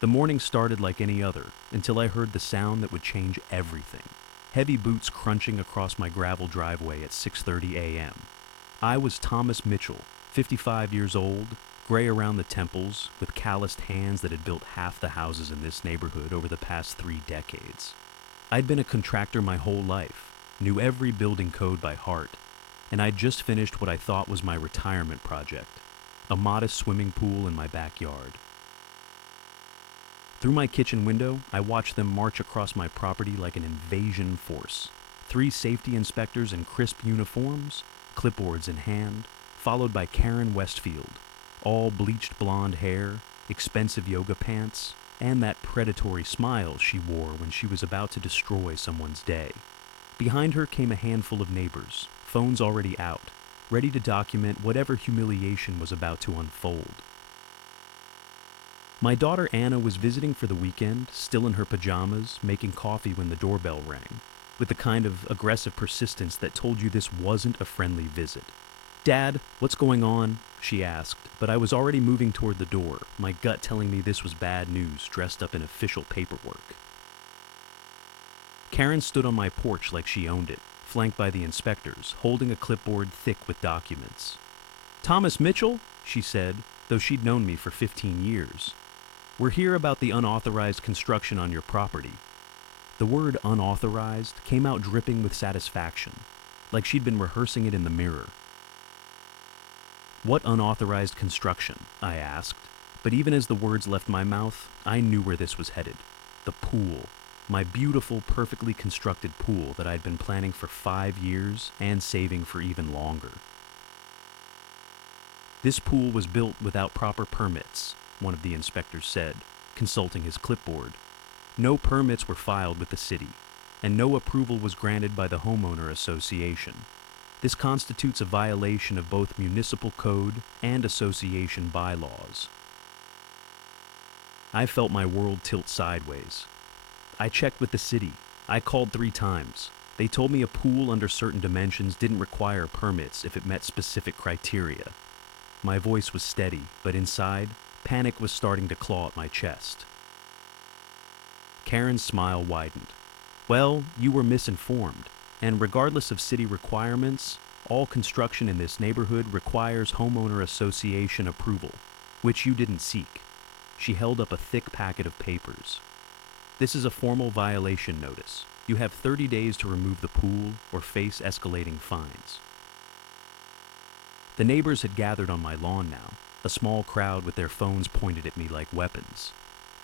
The morning started like any other, until I heard the sound that would change everything. Heavy boots crunching across my gravel driveway at 6:30 a.m. I was Thomas Mitchell, 55 years old, gray around the temples, with calloused hands that had built half the houses in this neighborhood over the past 3 decades. I'd been a contractor my whole life, knew every building code by heart, and I'd just finished what I thought was my retirement project, a modest swimming pool in my backyard. Through my kitchen window, I watched them march across my property like an invasion force. 3 safety inspectors in crisp uniforms, clipboards in hand, followed by Karen Westfield, all bleached blonde hair, expensive yoga pants, and that predatory smile she wore when she was about to destroy someone's day. Behind her came a handful of neighbors, phones already out, ready to document whatever humiliation was about to unfold. My daughter Anna was visiting for the weekend, still in her pajamas, making coffee when the doorbell rang, with the kind of aggressive persistence that told you this wasn't a friendly visit. "Dad, what's going on?" she asked, but I was already moving toward the door, my gut telling me this was bad news dressed up in official paperwork. Karen stood on my porch like she owned it, flanked by the inspectors, holding a clipboard thick with documents. "Thomas Mitchell?" she said, though she'd known me for 15 years. "We're here about the unauthorized construction on your property." The word unauthorized came out dripping with satisfaction, like she'd been rehearsing it in the mirror. "What unauthorized construction?" I asked, but even as the words left my mouth, I knew where this was headed. The pool. My beautiful, perfectly constructed pool that I'd been planning for 5 years and saving for even longer. "This pool was built without proper permits," one of the inspectors said, consulting his clipboard. "No permits were filed with the city, and no approval was granted by the homeowner association. This constitutes a violation of both municipal code and association bylaws." I felt my world tilt sideways. I checked with the city. I called 3 times. They told me a pool under certain dimensions didn't require permits if it met specific criteria. My voice was steady, but inside, panic was starting to claw at my chest. Karen's smile widened. "Well, you were misinformed, and regardless of city requirements, all construction in this neighborhood requires homeowner association approval, which you didn't seek." She held up a thick packet of papers. "This is a formal violation notice. You have 30 days to remove the pool or face escalating fines." The neighbors had gathered on my lawn now, a small crowd with their phones pointed at me like weapons.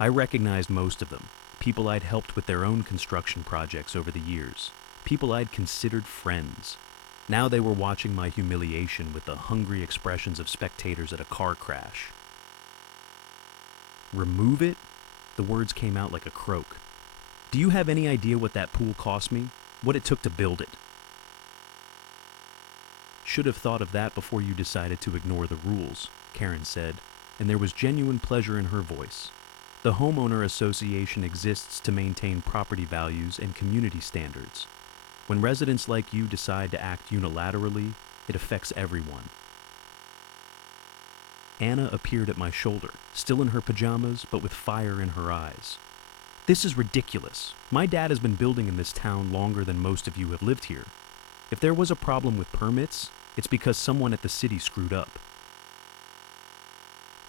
I recognized most of them, people I'd helped with their own construction projects over the years, people I'd considered friends. Now they were watching my humiliation with the hungry expressions of spectators at a car crash. "Remove it?" The words came out like a croak. "Do you have any idea what that pool cost me? What it took to build it?" "Should have thought of that before you decided to ignore the rules," Karen said, and there was genuine pleasure in her voice. "The homeowner association exists to maintain property values and community standards. When residents like you decide to act unilaterally, it affects everyone." Anna appeared at my shoulder, still in her pajamas, but with fire in her eyes. "This is ridiculous. My dad has been building in this town longer than most of you have lived here. If there was a problem with permits, it's because someone at the city screwed up."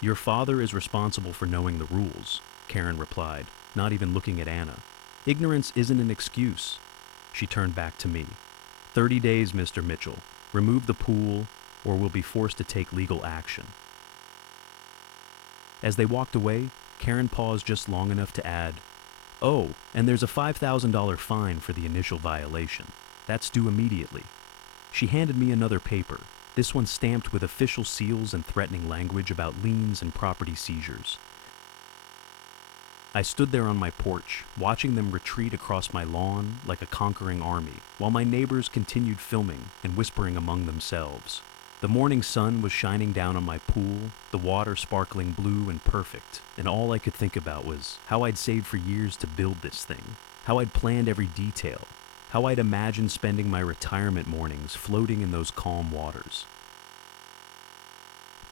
"Your father is responsible for knowing the rules," Karen replied, not even looking at Anna. "Ignorance isn't an excuse." She turned back to me. 30 days, Mr. Mitchell. Remove the pool, or we'll be forced to take legal action." As they walked away, Karen paused just long enough to add, "Oh, and there's a $5,000 fine for the initial violation. That's due immediately." She handed me another paper, this one stamped with official seals and threatening language about liens and property seizures. I stood there on my porch, watching them retreat across my lawn like a conquering army, while my neighbors continued filming and whispering among themselves. The morning sun was shining down on my pool, the water sparkling blue and perfect, and all I could think about was how I'd saved for years to build this thing, how I'd planned every detail, how I'd imagined spending my retirement mornings floating in those calm waters.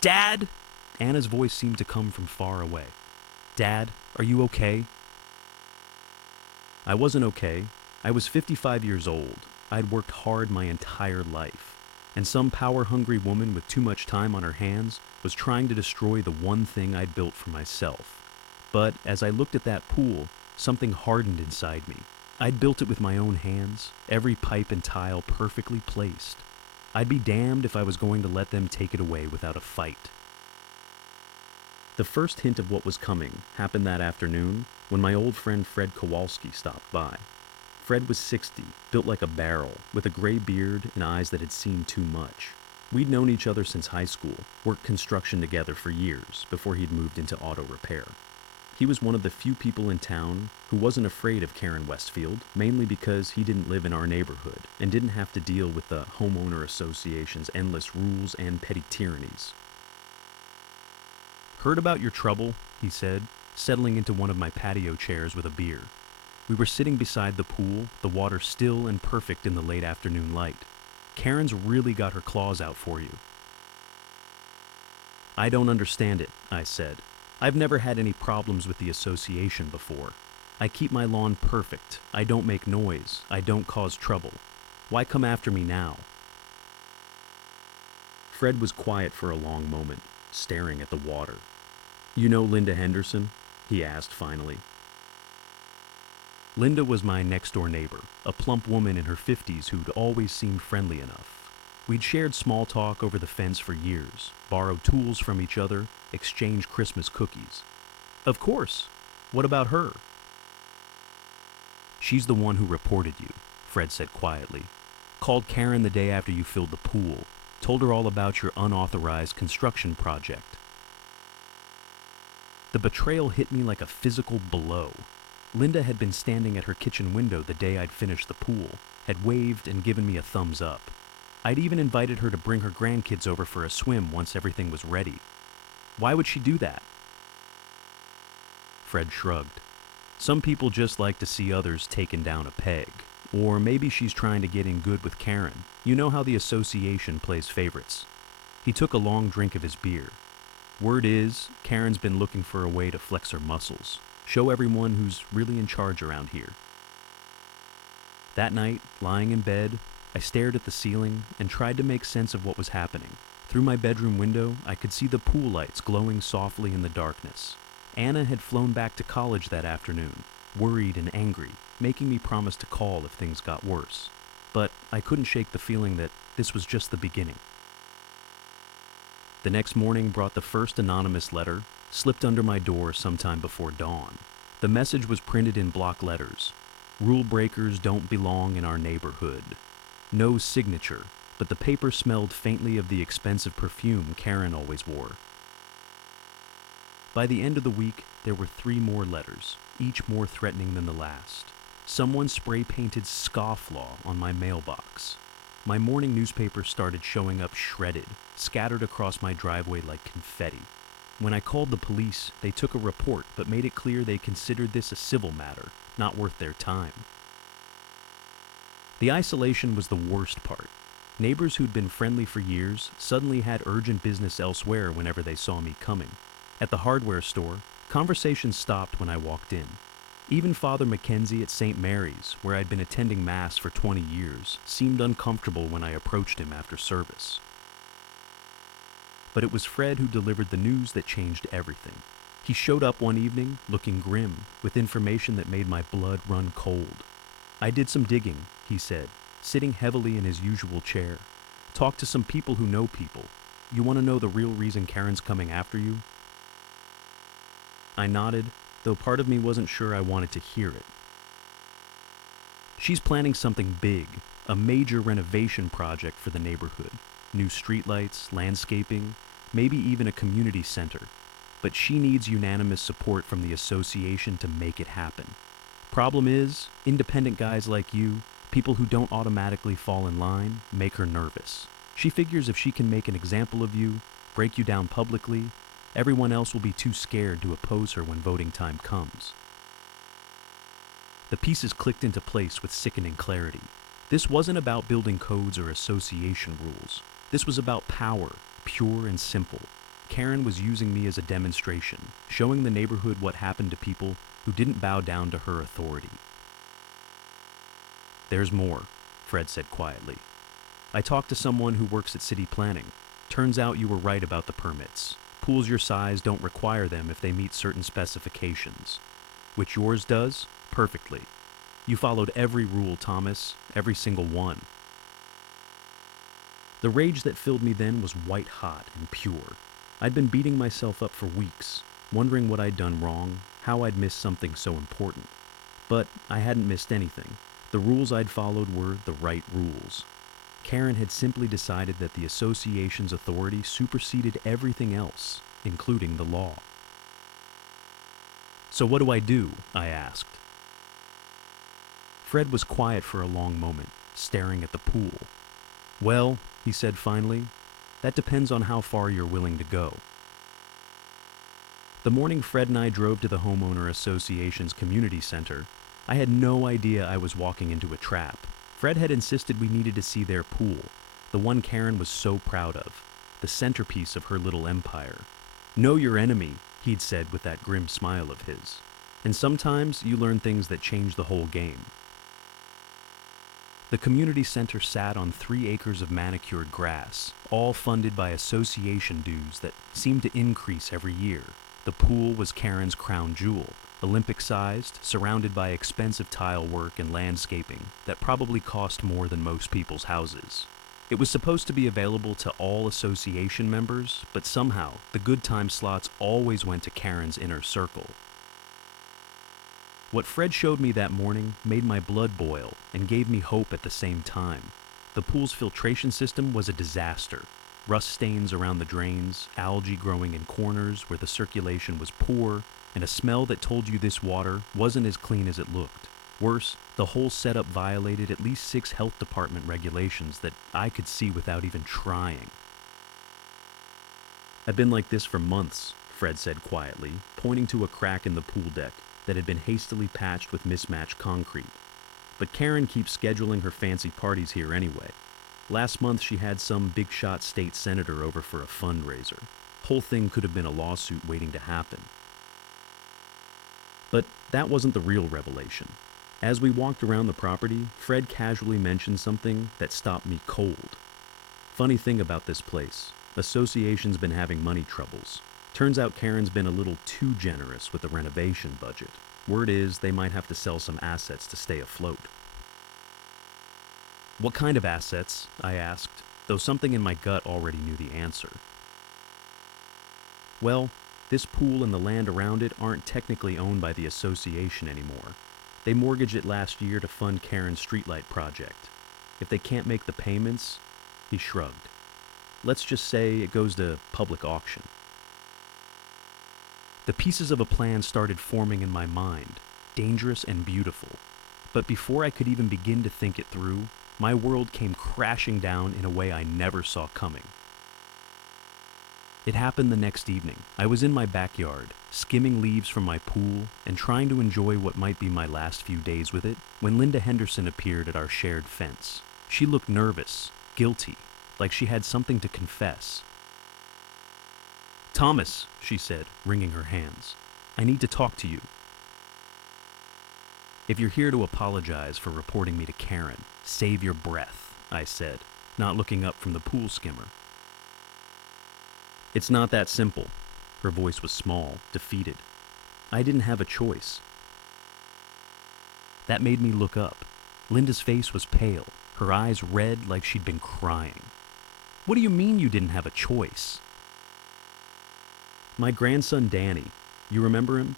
"Dad!" Anna's voice seemed to come from far away. "Dad, are you okay?" I wasn't okay. I was 55 years old. I'd worked hard my entire life. And some power-hungry woman with too much time on her hands was trying to destroy the one thing I'd built for myself. But as I looked at that pool, something hardened inside me. I'd built it with my own hands, every pipe and tile perfectly placed. I'd be damned if I was going to let them take it away without a fight. The first hint of what was coming happened that afternoon when my old friend Fred Kowalski stopped by. Fred was 60, built like a barrel, with a gray beard and eyes that had seen too much. We'd known each other since high school, worked construction together for years before he'd moved into auto repair. He was one of the few people in town who wasn't afraid of Karen Westfield, mainly because he didn't live in our neighborhood and didn't have to deal with the homeowner association's endless rules and petty tyrannies. "Heard about your trouble," he said, settling into one of my patio chairs with a beer. We were sitting beside the pool, the water still and perfect in the late afternoon light. "Karen's really got her claws out for you." "I don't understand it," I said. "I've never had any problems with the association before. I keep my lawn perfect. I don't make noise. I don't cause trouble. Why come after me now?" Fred was quiet for a long moment, staring at the water. "You know Linda Henderson?" he asked finally. Linda was my next-door neighbor, a plump woman in her 50s who'd always seemed friendly enough. We'd shared small talk over the fence for years, borrowed tools from each other, exchanged Christmas cookies. "Of course. What about her?" "She's the one who reported you," Fred said quietly. "Called Karen the day after you filled the pool, told her all about your unauthorized construction project." The betrayal hit me like a physical blow. Linda had been standing at her kitchen window the day I'd finished the pool, had waved and given me a thumbs up. I'd even invited her to bring her grandkids over for a swim once everything was ready. Why would she do that? Fred shrugged. "Some people just like to see others taken down a peg. Or maybe she's trying to get in good with Karen. You know how the association plays favorites." He took a long drink of his beer. "Word is, Karen's been looking for a way to flex her muscles. Show everyone who's really in charge around here." That night, lying in bed, I stared at the ceiling and tried to make sense of what was happening. Through my bedroom window, I could see the pool lights glowing softly in the darkness. Anna had flown back to college that afternoon, worried and angry, making me promise to call if things got worse. But I couldn't shake the feeling that this was just the beginning. The next morning brought the first anonymous letter, slipped under my door sometime before dawn. The message was printed in block letters. "Rule breakers don't belong in our neighborhood." No signature, but the paper smelled faintly of the expensive perfume Karen always wore. By the end of the week, there were 3 more letters, each more threatening than the last. Someone spray-painted scofflaw on my mailbox. My morning newspaper started showing up shredded, scattered across my driveway like confetti. When I called the police, they took a report but made it clear they considered this a civil matter, not worth their time. The isolation was the worst part. Neighbors who'd been friendly for years suddenly had urgent business elsewhere whenever they saw me coming. At the hardware store, conversations stopped when I walked in. Even Father Mackenzie at St. Mary's, where I'd been attending Mass for 20 years, seemed uncomfortable when I approached him after service. But it was Fred who delivered the news that changed everything. He showed up one evening, looking grim, with information that made my blood run cold. "I did some digging," he said, sitting heavily in his usual chair. "Talked to some people who know people. You want to know the real reason Karen's coming after you?" I nodded, though part of me wasn't sure I wanted to hear it. "She's planning something big, a major renovation project for the neighborhood. New streetlights, landscaping, maybe even a community center. But she needs unanimous support from the association to make it happen. Problem is, independent guys like you, people who don't automatically fall in line, make her nervous. She figures if she can make an example of you, break you down publicly, everyone else will be too scared to oppose her when voting time comes." The pieces clicked into place with sickening clarity. This wasn't about building codes or association rules. This was about power, pure and simple. Karen was using me as a demonstration, showing the neighborhood what happened to people who didn't bow down to her authority. "There's more," Fred said quietly. "I talked to someone who works at city planning. Turns out you were right about the permits. Pools your size don't require them if they meet certain specifications. Which yours does, perfectly. You followed every rule, Thomas, every single one." The rage that filled me then was white hot and pure. I'd been beating myself up for weeks, wondering what I'd done wrong, how I'd missed something so important. But I hadn't missed anything. The rules I'd followed were the right rules. Karen had simply decided that the association's authority superseded everything else, including the law. "So what do I do?" I asked. Fred was quiet for a long moment, staring at the pool. "Well," he said finally, "that depends on how far you're willing to go." The morning Fred and I drove to the homeowner association's community center, I had no idea I was walking into a trap. Fred had insisted we needed to see their pool, the one Karen was so proud of, the centerpiece of her little empire. "Know your enemy," he'd said with that grim smile of his. "And sometimes you learn things that change the whole game." The community center sat on 3 acres of manicured grass, all funded by association dues that seemed to increase every year. The pool was Karen's crown jewel, Olympic-sized, surrounded by expensive tile work and landscaping that probably cost more than most people's houses. It was supposed to be available to all association members, but somehow the good time slots always went to Karen's inner circle. What Fred showed me that morning made my blood boil and gave me hope at the same time. The pool's filtration system was a disaster. Rust stains around the drains, algae growing in corners where the circulation was poor, and a smell that told you this water wasn't as clean as it looked. Worse, the whole setup violated at least 6 health department regulations that I could see without even trying. "I've been like this for months," Fred said quietly, pointing to a crack in the pool deck that had been hastily patched with mismatched concrete. "But Karen keeps scheduling her fancy parties here anyway. Last month she had some big-shot state senator over for a fundraiser. Whole thing could have been a lawsuit waiting to happen." But that wasn't the real revelation. As we walked around the property, Fred casually mentioned something that stopped me cold. "Funny thing about this place, association's been having money troubles. Turns out Karen's been a little too generous with the renovation budget. Word is they might have to sell some assets to stay afloat." "What kind of assets?" I asked, though something in my gut already knew the answer. "Well, this pool and the land around it aren't technically owned by the association anymore. They mortgaged it last year to fund Karen's streetlight project. If they can't make the payments," he shrugged, "let's just say it goes to public auction." The pieces of a plan started forming in my mind, dangerous and beautiful. But before I could even begin to think it through, my world came crashing down in a way I never saw coming. It happened the next evening. I was in my backyard, skimming leaves from my pool and trying to enjoy what might be my last few days with it, when Linda Henderson appeared at our shared fence. She looked nervous, guilty, like she had something to confess. "Thomas," she said, wringing her hands, "I need to talk to you." "If you're here to apologize for reporting me to Karen, save your breath," I said, not looking up from the pool skimmer. "It's not that simple." Her voice was small, defeated. "I didn't have a choice." That made me look up. Linda's face was pale, her eyes red like she'd been crying. "What do you mean you didn't have a choice?" "My grandson Danny, you remember him?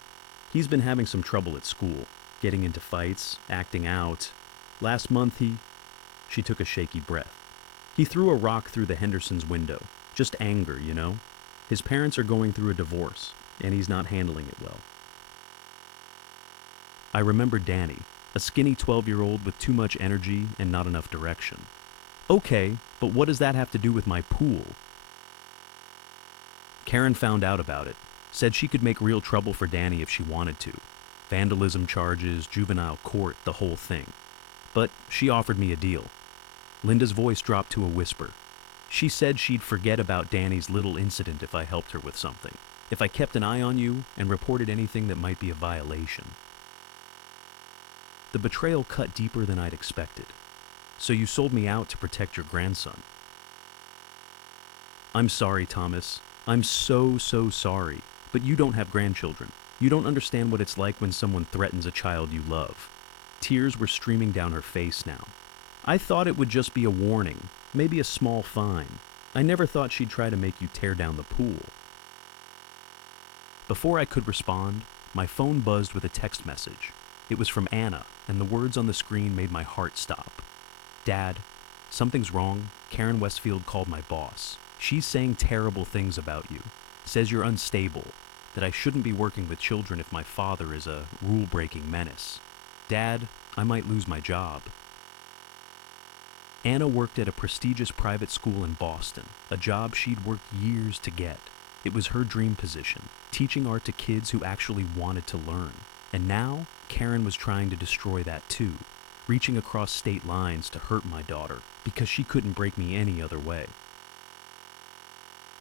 He's been having some trouble at school, getting into fights, acting out. Last month She took a shaky breath. "He threw a rock through the Hendersons' window. Just anger, you know? His parents are going through a divorce, and he's not handling it well." I remembered Danny, a skinny 12-year-old with too much energy and not enough direction. "Okay, but what does that have to do with my pool?" "Karen found out about it. Said she could make real trouble for Danny if she wanted to. Vandalism charges, juvenile court, the whole thing. But she offered me a deal." Linda's voice dropped to a whisper. She said she'd forget about Danny's little incident if I helped her with something, if I kept an eye on you and reported anything that might be a violation. The betrayal cut deeper than I'd expected. So you sold me out to protect your grandson. I'm sorry, Thomas. I'm so sorry. But you don't have grandchildren. You don't understand what it's like when someone threatens a child you love. Tears were streaming down her face now. I thought it would just be a warning, maybe a small fine. I never thought she'd try to make you tear down the pool. Before I could respond, my phone buzzed with a text message. It was from Anna, and the words on the screen made my heart stop. Dad, something's wrong. Karen Westfield called my boss. She's saying terrible things about you. Says you're unstable, that I shouldn't be working with children if my father is a rule-breaking menace. Dad, I might lose my job. Anna worked at a prestigious private school in Boston, a job she'd worked years to get. It was her dream position, teaching art to kids who actually wanted to learn. And now, Karen was trying to destroy that too, reaching across state lines to hurt my daughter because she couldn't break me any other way.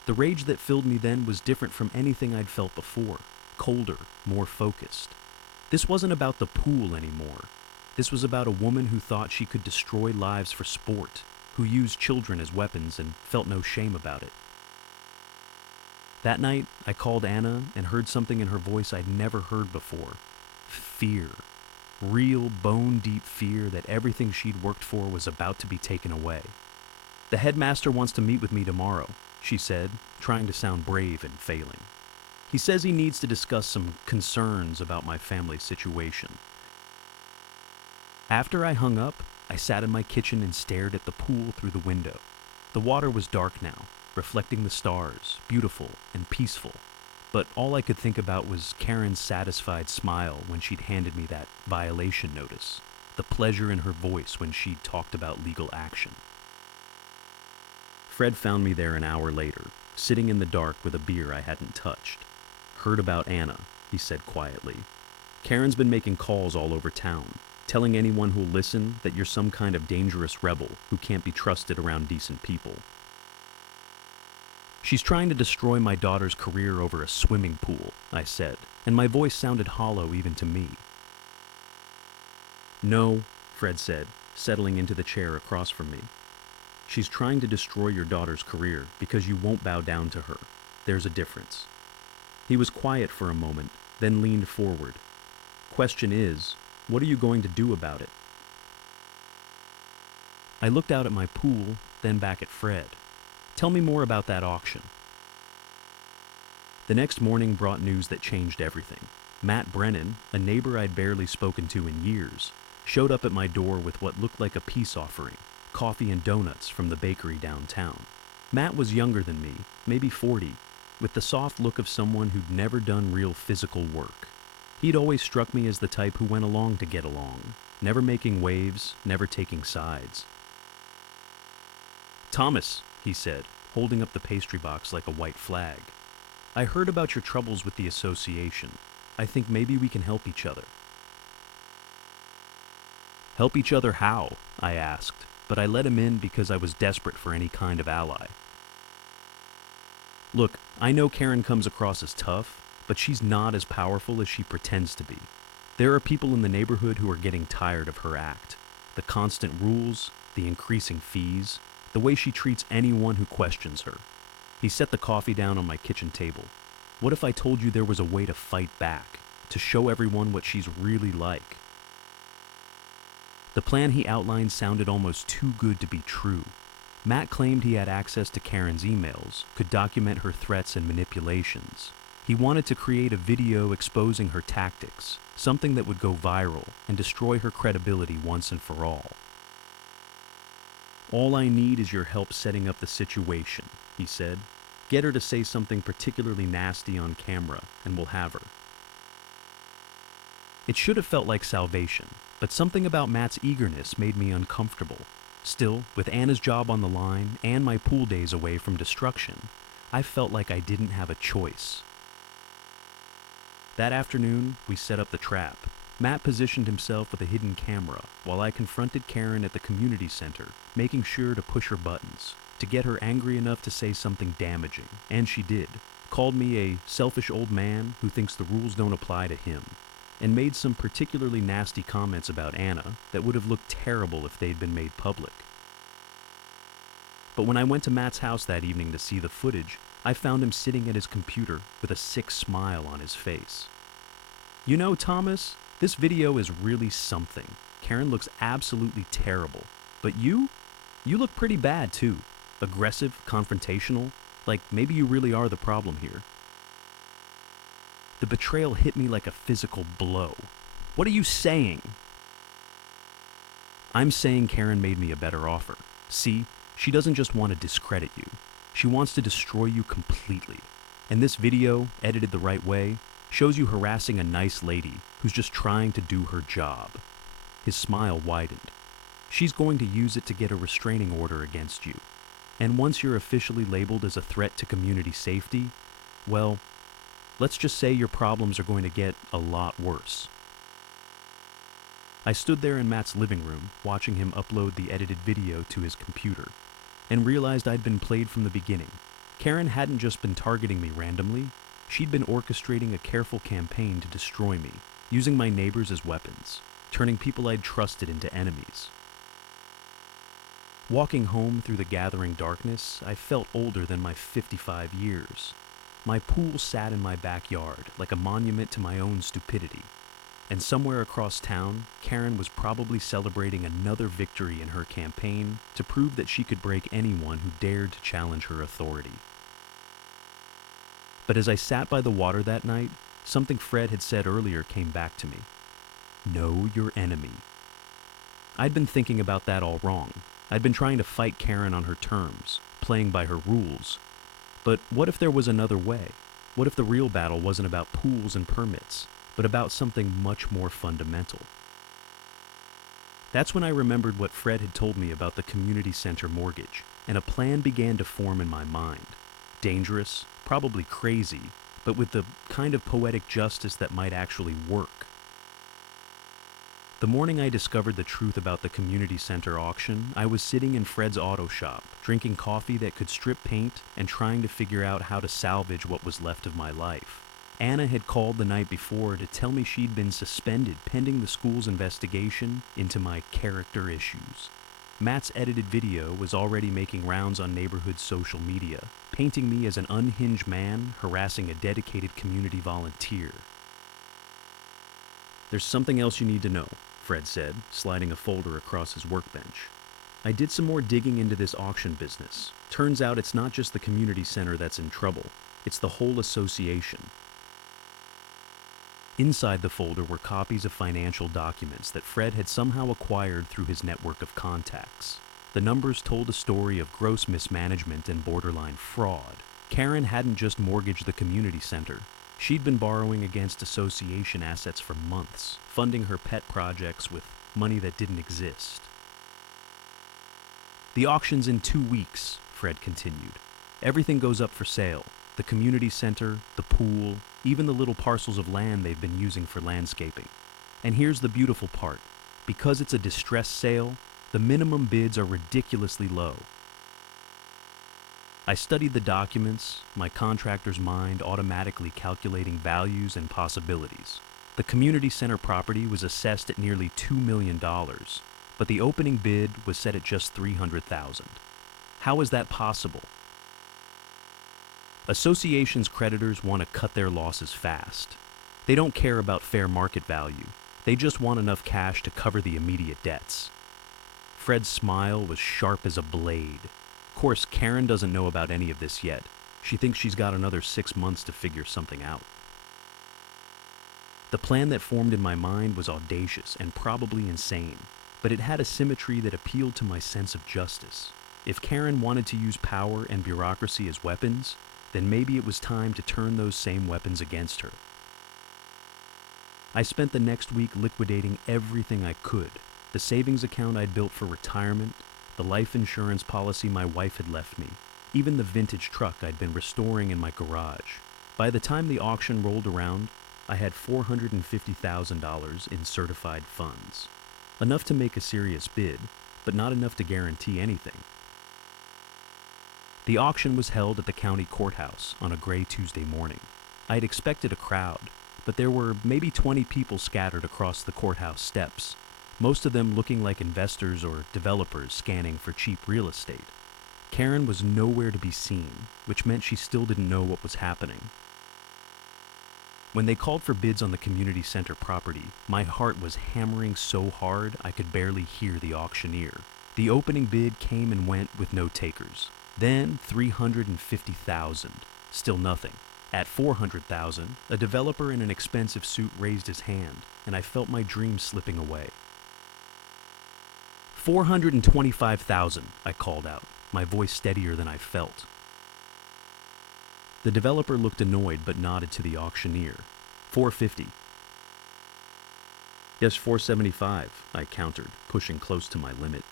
The rage that filled me then was different from anything I'd felt before, colder, more focused. This wasn't about the pool anymore. This was about a woman who thought she could destroy lives for sport, who used children as weapons and felt no shame about it. That night, I called Anna and heard something in her voice I'd never heard before. Fear. Real, bone-deep fear that everything she'd worked for was about to be taken away. The headmaster wants to meet with me tomorrow, she said, trying to sound brave and failing. He says he needs to discuss some concerns about my family's situation. After I hung up, I sat in my kitchen and stared at the pool through the window. The water was dark now, reflecting the stars, beautiful and peaceful. But all I could think about was Karen's satisfied smile when she'd handed me that violation notice, the pleasure in her voice when she'd talked about legal action. Fred found me there an hour later, sitting in the dark with a beer I hadn't touched. Heard about Anna, he said quietly. Karen's been making calls all over town, telling anyone who'll listen that you're some kind of dangerous rebel who can't be trusted around decent people. She's trying to destroy my daughter's career over a swimming pool, I said, and my voice sounded hollow even to me. No, Fred said, settling into the chair across from me. She's trying to destroy your daughter's career because you won't bow down to her. There's a difference. He was quiet for a moment, then leaned forward. Question is, what are you going to do about it? I looked out at my pool, then back at Fred. Tell me more about that auction. The next morning brought news that changed everything. Matt Brennan, a neighbor I'd barely spoken to in years, showed up at my door with what looked like a peace offering, coffee and donuts from the bakery downtown. Matt was younger than me, maybe 40, with the soft look of someone who'd never done real physical work. He'd always struck me as the type who went along to get along, never making waves, never taking sides. Thomas, he said, holding up the pastry box like a white flag. I heard about your troubles with the association. I think maybe we can help each other. Help each other how? I asked, but I let him in because I was desperate for any kind of ally. Look, I know Karen comes across as tough, but she's not as powerful as she pretends to be. There are people in the neighborhood who are getting tired of her act. The constant rules, the increasing fees, the way she treats anyone who questions her. He set the coffee down on my kitchen table. What if I told you there was a way to fight back, to show everyone what she's really like? The plan he outlined sounded almost too good to be true. Matt claimed he had access to Karen's emails, could document her threats and manipulations. He wanted to create a video exposing her tactics, something that would go viral and destroy her credibility once and for all. All I need is your help setting up the situation, he said. Get her to say something particularly nasty on camera, and we'll have her. It should have felt like salvation, but something about Matt's eagerness made me uncomfortable. Still, with Anna's job on the line and my pool days away from destruction, I felt like I didn't have a choice. That afternoon, we set up the trap. Matt positioned himself with a hidden camera while I confronted Karen at the community center, making sure to push her buttons, to get her angry enough to say something damaging, and she did. Called me a selfish old man who thinks the rules don't apply to him, and made some particularly nasty comments about Anna that would have looked terrible if they'd been made public. But when I went to Matt's house that evening to see the footage, I found him sitting at his computer with a sick smile on his face. "You know, Thomas, this video is really something. Karen looks absolutely terrible. But you look pretty bad too. Aggressive, confrontational, like maybe you really are the problem here." The betrayal hit me like a physical blow. "What are you saying?" "I'm saying Karen made me a better offer. See, she doesn't just want to discredit you. She wants to destroy you completely. And this video, edited the right way, shows you harassing a nice lady who's just trying to do her job." His smile widened. "She's going to use it to get a restraining order against you. And once you're officially labeled as a threat to community safety, well, let's just say your problems are going to get a lot worse." I stood there in Matt's living room, watching him upload the edited video to his computer, and realized I'd been played from the beginning. Karen hadn't just been targeting me randomly, she'd been orchestrating a careful campaign to destroy me, using my neighbors as weapons, turning people I'd trusted into enemies. Walking home through the gathering darkness, I felt older than my 55 years. My pool sat in my backyard, like a monument to my own stupidity. And somewhere across town, Karen was probably celebrating another victory in her campaign to prove that she could break anyone who dared to challenge her authority. But as I sat by the water that night, something Fred had said earlier came back to me. Know your enemy. I'd been thinking about that all wrong. I'd been trying to fight Karen on her terms, playing by her rules. But what if there was another way? What if the real battle wasn't about pools and permits, but about something much more fundamental? That's when I remembered what Fred had told me about the community center mortgage, and a plan began to form in my mind. Dangerous, probably crazy, but with the kind of poetic justice that might actually work. The morning I discovered the truth about the community center auction, I was sitting in Fred's auto shop, drinking coffee that could strip paint and trying to figure out how to salvage what was left of my life. Anna had called the night before to tell me she'd been suspended pending the school's investigation into my character issues. Matt's edited video was already making rounds on neighborhood social media, painting me as an unhinged man harassing a dedicated community volunteer. "There's something else you need to know," Fred said, sliding a folder across his workbench. "I did some more digging into this auction business. Turns out it's not just the community center that's in trouble, it's the whole association." Inside the folder were copies of financial documents that Fred had somehow acquired through his network of contacts. The numbers told a story of gross mismanagement and borderline fraud. Karen hadn't just mortgaged the community center. She'd been borrowing against association assets for months, funding her pet projects with money that didn't exist. "The auction's in 2 weeks," Fred continued. "Everything goes up for sale. The community center, the pool, even the little parcels of land they've been using for landscaping. And here's the beautiful part. Because it's a distressed sale, the minimum bids are ridiculously low." I studied the documents, my contractor's mind automatically calculating values and possibilities. The community center property was assessed at nearly $2 million, but the opening bid was set at just $300,000. How is that possible? Associations' creditors want to cut their losses fast. They don't care about fair market value. They just want enough cash to cover the immediate debts. Fred's smile was sharp as a blade. Of course, Karen doesn't know about any of this yet. She thinks she's got another 6 months to figure something out. The plan that formed in my mind was audacious and probably insane, but it had a symmetry that appealed to my sense of justice. If Karen wanted to use power and bureaucracy as weapons, then maybe it was time to turn those same weapons against her. I spent the next week liquidating everything I could: the savings account I'd built for retirement, the life insurance policy my wife had left me, even the vintage truck I'd been restoring in my garage. By the time the auction rolled around, I had $450,000 in certified funds. Enough to make a serious bid, but not enough to guarantee anything. The auction was held at the county courthouse on a gray Tuesday morning. I had expected a crowd, but there were maybe 20 people scattered across the courthouse steps, most of them looking like investors or developers scanning for cheap real estate. Karen was nowhere to be seen, which meant she still didn't know what was happening. When they called for bids on the community center property, my heart was hammering so hard I could barely hear the auctioneer. The opening bid came and went with no takers. Then $350,000, still nothing. At $400,000, a developer in an expensive suit raised his hand, and I felt my dream slipping away. $425,000, I called out, my voice steadier than I felt. The developer looked annoyed but nodded to the auctioneer. $450. Yes, $475, I countered, pushing close to my limit.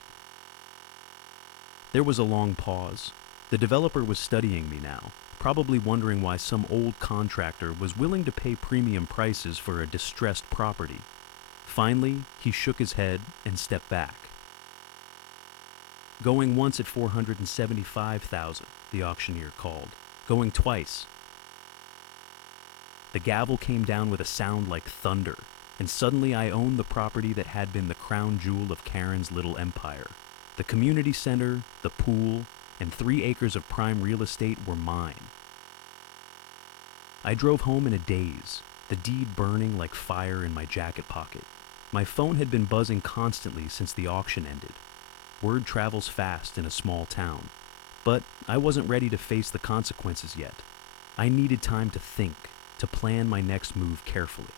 There was a long pause. The developer was studying me now, probably wondering why some old contractor was willing to pay premium prices for a distressed property. Finally, he shook his head and stepped back. Going once at $475,000, the auctioneer called. Going twice. The gavel came down with a sound like thunder, and suddenly I owned the property that had been the crown jewel of Karen's little empire. The community center, the pool, and 3 acres of prime real estate were mine. I drove home in a daze, the deed burning like fire in my jacket pocket. My phone had been buzzing constantly since the auction ended. Word travels fast in a small town, but I wasn't ready to face the consequences yet. I needed time to think, to plan my next move carefully.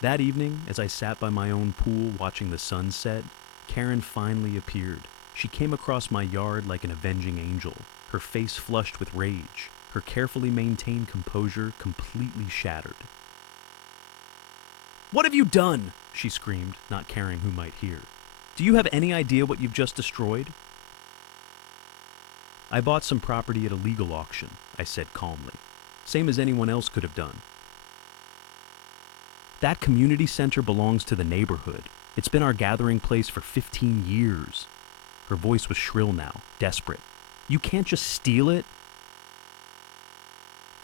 That evening, as I sat by my own pool watching the sun set, Karen finally appeared. She came across my yard like an avenging angel, her face flushed with rage, her carefully maintained composure completely shattered. "What have you done?" she screamed, not caring who might hear. "Do you have any idea what you've just destroyed?" "I bought some property at a legal auction," I said calmly. "Same as anyone else could have done." "That community center belongs to the neighborhood. It's been our gathering place for 15 years. Her voice was shrill now, desperate. "You can't just steal it."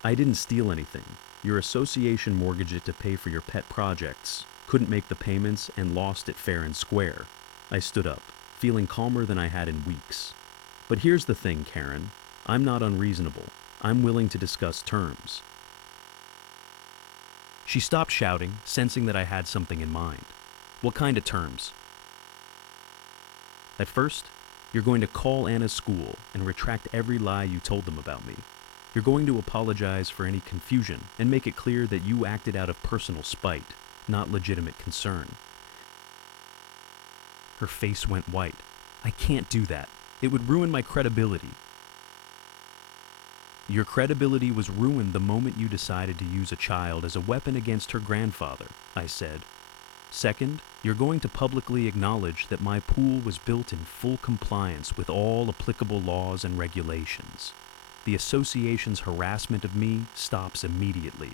"I didn't steal anything. Your association mortgaged it to pay for your pet projects, couldn't make the payments, and lost it fair and square." I stood up, feeling calmer than I had in weeks. "But here's the thing, Karen. I'm not unreasonable. I'm willing to discuss terms." She stopped shouting, sensing that I had something in mind. "What kind of terms?" "At first, you're going to call Anna's school and retract every lie you told them about me. You're going to apologize for any confusion and make it clear that you acted out of personal spite, not legitimate concern." Her face went white. "I can't do that. It would ruin my credibility." "Your credibility was ruined the moment you decided to use a child as a weapon against her grandfather," I said. "Second, you're going to publicly acknowledge that my pool was built in full compliance with all applicable laws and regulations. The association's harassment of me stops immediately."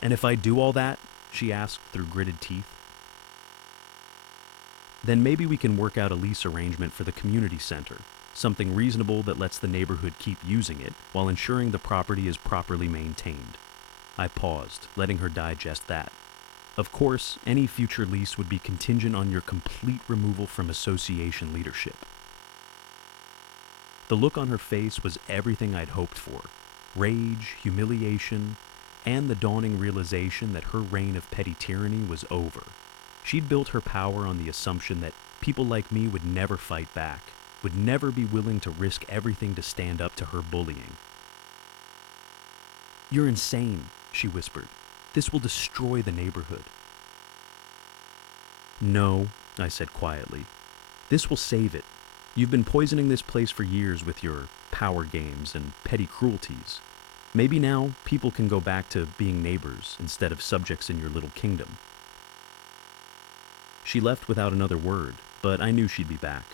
"And if I do all that?" she asked through gritted teeth. "Then maybe we can work out a lease arrangement for the community center, something reasonable that lets the neighborhood keep using it while ensuring the property is properly maintained." I paused, letting her digest that. "Of course, any future lease would be contingent on your complete removal from association leadership." The look on her face was everything I'd hoped for: rage, humiliation, and the dawning realization that her reign of petty tyranny was over. She'd built her power on the assumption that people like me would never fight back, would never be willing to risk everything to stand up to her bullying. "You're insane," she whispered. "This will destroy the neighborhood." "No," I said quietly. "This will save it. You've been poisoning this place for years with your power games and petty cruelties. Maybe now people can go back to being neighbors instead of subjects in your little kingdom." She left without another word, but I knew she'd be back.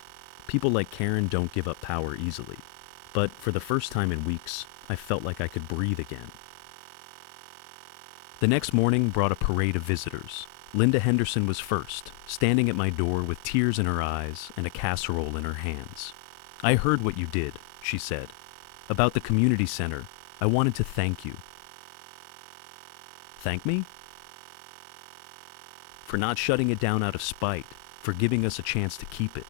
People like Karen don't give up power easily. But for the first time in weeks, I felt like I could breathe again. The next morning brought a parade of visitors. Linda Henderson was first, standing at my door with tears in her eyes and a casserole in her hands. "I heard what you did," she said. "About the community center, I wanted to thank you." "Thank me?" "For not shutting it down out of spite, for giving us a chance to keep it."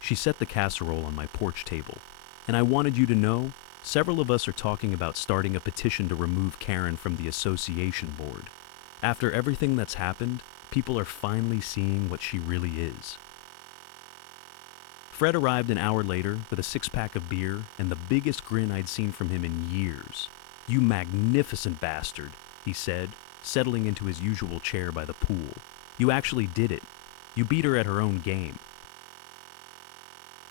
She set the casserole on my porch table. "And I wanted you to know, several of us are talking about starting a petition to remove Karen from the association board. After everything that's happened, people are finally seeing what she really is." Fred arrived an hour later with a six-pack of beer and the biggest grin I'd seen from him in years. "You magnificent bastard," he said, settling into his usual chair by the pool. "You actually did it. You beat her at her own game."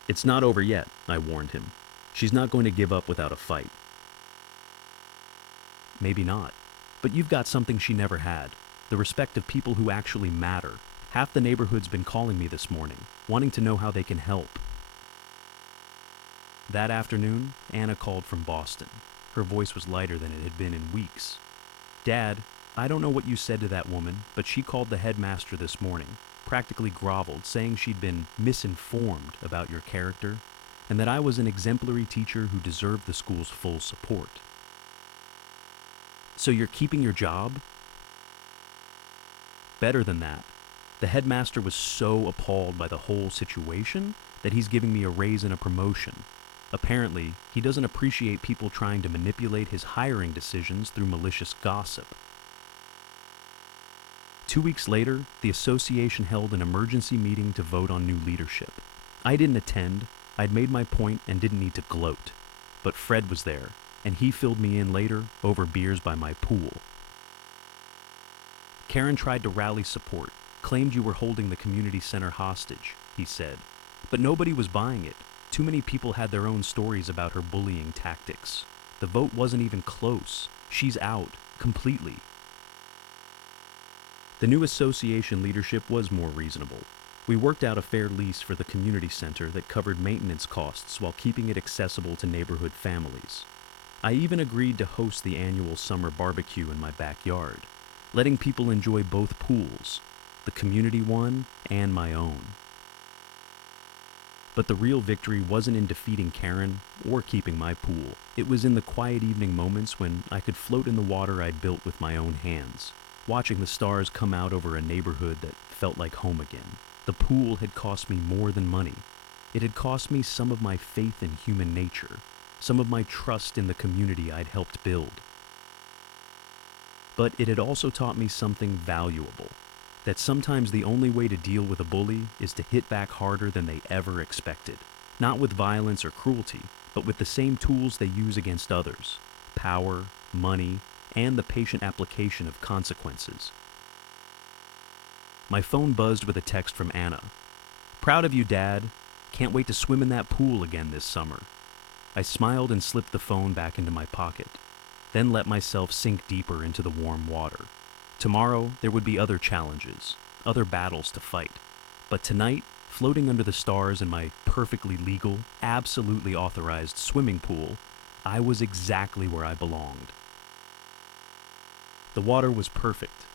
"It's not over yet," I warned him. "She's not going to give up without a fight." "Maybe not. But you've got something she never had. The respect of people who actually matter. Half the neighborhood's been calling me this morning, wanting to know how they can help." That afternoon, Anna called from Boston. Her voice was lighter than it had been in weeks. "Dad, I don't know what you said to that woman, but she called the headmaster this morning, practically groveled, saying she'd been misinformed about your character, and that I was an exemplary teacher who deserved the school's full support." "So you're keeping your job?" "Better than that. The headmaster was so appalled by the whole situation that he's giving me a raise and a promotion. Apparently, he doesn't appreciate people trying to manipulate his hiring decisions through malicious gossip." 2 weeks later, the association held an emergency meeting to vote on new leadership. I didn't attend. I'd made my point and didn't need to gloat. But Fred was there, and he filled me in later over beers by my pool. "Karen tried to rally support, claimed you were holding the community center hostage," he said. "But nobody was buying it. Too many people had their own stories about her bullying tactics. The vote wasn't even close. She's out, completely." The new association leadership was more reasonable. We worked out a fair lease for the community center that covered maintenance costs while keeping it accessible to neighborhood families. I even agreed to host the annual summer barbecue in my backyard, letting people enjoy both pools, the community one and my own. But the real victory wasn't in defeating Karen or keeping my pool. It was in the quiet evening moments when I could float in the water I'd built with my own hands, watching the stars come out over a neighborhood that felt like home again. The pool had cost me more than money. It had cost me some of my faith in human nature, some of my trust in the community I'd helped build. But it had also taught me something valuable. That sometimes the only way to deal with a bully is to hit back harder than they ever expected. Not with violence or cruelty, but with the same tools they use against others: power, money, and the patient application of consequences. My phone buzzed with a text from Anna. "Proud of you, Dad. Can't wait to swim in that pool again this summer." I smiled and slipped the phone back into my pocket, then let myself sink deeper into the warm water. Tomorrow, there would be other challenges, other battles to fight. But tonight, floating under the stars in my perfectly legal, absolutely authorized swimming pool, I was exactly where I belonged. The water was perfect,